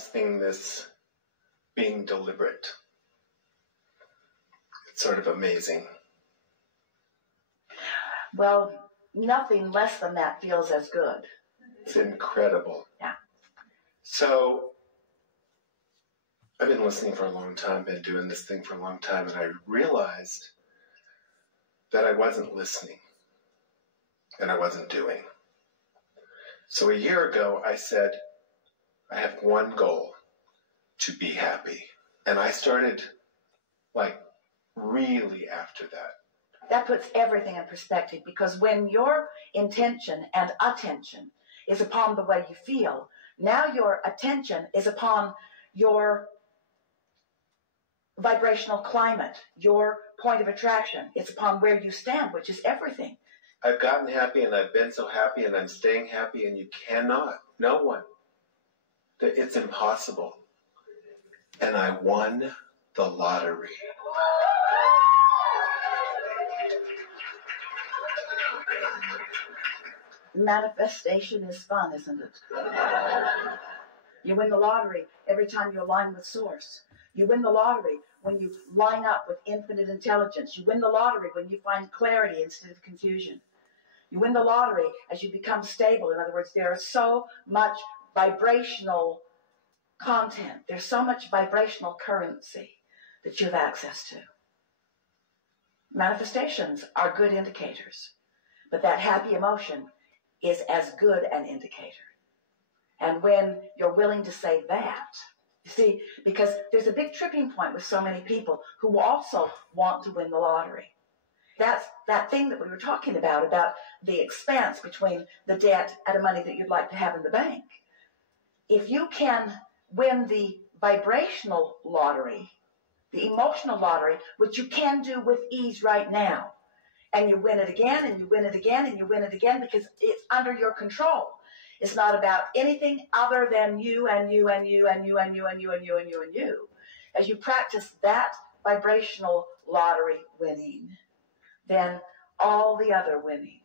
thing, this being deliberate. It's sort of amazing. Well, nothing less than that feels as good. It's incredible. Yeah. So, I've been listening for a long time, been doing this thing for a long time, and I realized that I wasn't listening and I wasn't doing. So a year ago, I said, I have one goal, to be happy. And I started, really after that. That puts everything in perspective, because when your intention and attention is upon the way you feel, now your attention is upon your vibrational climate, your point of attraction. It's upon where you stand, which is everything. I've gotten happy and I've been so happy and I'm staying happy, and you cannot, no one. It's impossible. And I won the lottery. Manifestation is fun, isn't it? You win the lottery every time you align with Source. You win the lottery when you line up with infinite intelligence. You win the lottery when you find clarity instead of confusion. You win the lottery as you become stable. In other words, there is so much vibrational content. There's so much vibrational currency that you have access to. Manifestations are good indicators, but that happy emotion is as good an indicator. And when you're willing to say that, you see, because there's a big tripping point with so many people who also want to win the lottery. That's that thing that we were talking about the expanse between the debt and the money that you'd like to have in the bank. If you can win the vibrational lottery, the emotional lottery, which you can do with ease right now, and you win it again, and you win it again, and you win it again, because it's under your control. It's not about anything other than you and you and you and you and you and you and you and you and you. As you practice that vibrational lottery winning, then all the other winnings,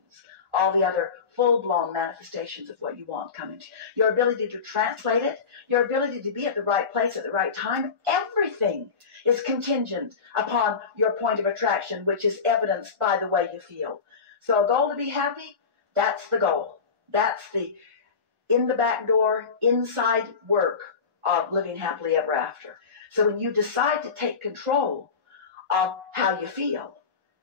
all the other full-blown manifestations of what you want come into you. Your ability to translate it, your ability to be at the right place at the right time, everything is contingent upon your point of attraction, which is evidenced by the way you feel. So a goal to be happy, that's the goal. That's the in the back door, inside work of living happily ever after. So when you decide to take control of how you feel,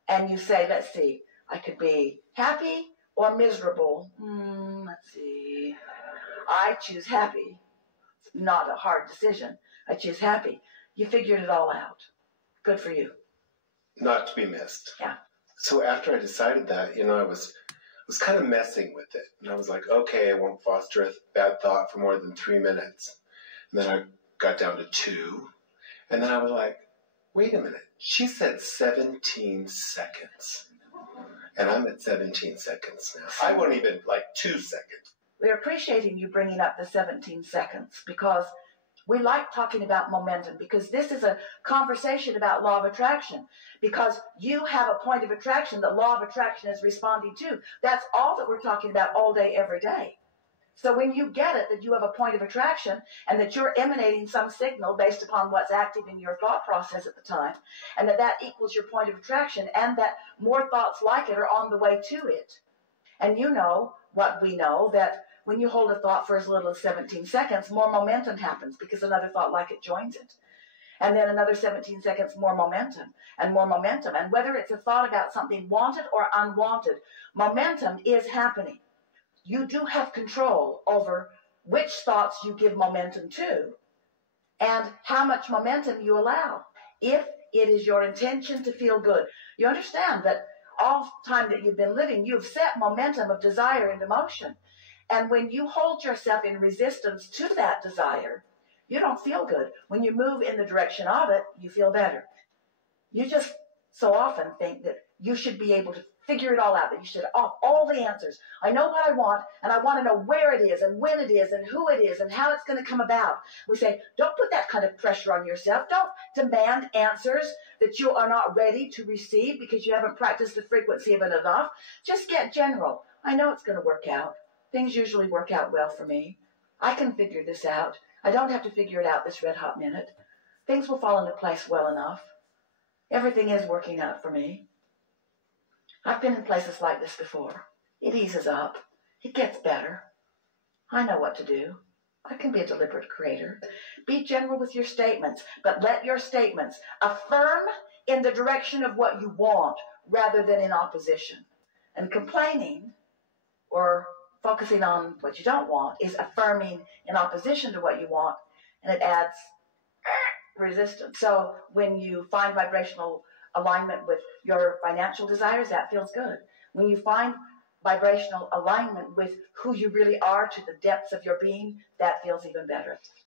and you say, let's see, I could be happy or miserable. Let's see. I choose happy. It's not a hard decision. I choose happy. You figured it all out. Good for you. Not to be missed. Yeah. So after I decided that, I was kind of messing with it. And I was like, okay, I won't foster a bad thought for more than 3 minutes. And then I got down to 2. And then I was like, wait a minute. She said 17 seconds. And I'm at 17 seconds now. I won't even 2 seconds. We're appreciating you bringing up the 17 seconds because we like talking about momentum, because this is a conversation about law of attraction, because you have a point of attraction that law of attraction is responding to. That's all that we're talking about all day, every day. So when you get it, that you have a point of attraction and that you're emanating some signal based upon what's active in your thought process at the time, and that equals your point of attraction, and that more thoughts like it are on the way to it. And you know what we know, that when you hold a thought for as little as 17 seconds, more momentum happens because another thought like it joins it. And then another 17 seconds, more momentum and more momentum. And whether it's a thought about something wanted or unwanted, momentum is happening. You do have control over which thoughts you give momentum to and how much momentum you allow, if it is your intention to feel good. You understand that all the time that you've been living, you've set momentum of desire into motion. And when you hold yourself in resistance to that desire, you don't feel good. When you move in the direction of it, you feel better. You just so often think that you should be able to figure it all out, that you should have all the answers. I know what I want, and I want to know where it is and when it is and who it is and how it's going to come about. We say, don't put that kind of pressure on yourself. Don't demand answers that you are not ready to receive because you haven't practiced the frequency of it enough. Just get general. I know it's going to work out. Things usually work out well for me. I can figure this out. I don't have to figure it out this red hot minute. Things will fall into place well enough. Everything is working out for me. I've been in places like this before. It eases up. It gets better. I know what to do. I can be a deliberate creator. Be general with your statements, but let your statements affirm in the direction of what you want rather than in opposition. And complaining or focusing on what you don't want is affirming in opposition to what you want, and it adds resistance. So when you find vibrational alignment with your financial desires, that feels good. When you find vibrational alignment with who you really are to the depths of your being, that feels even better.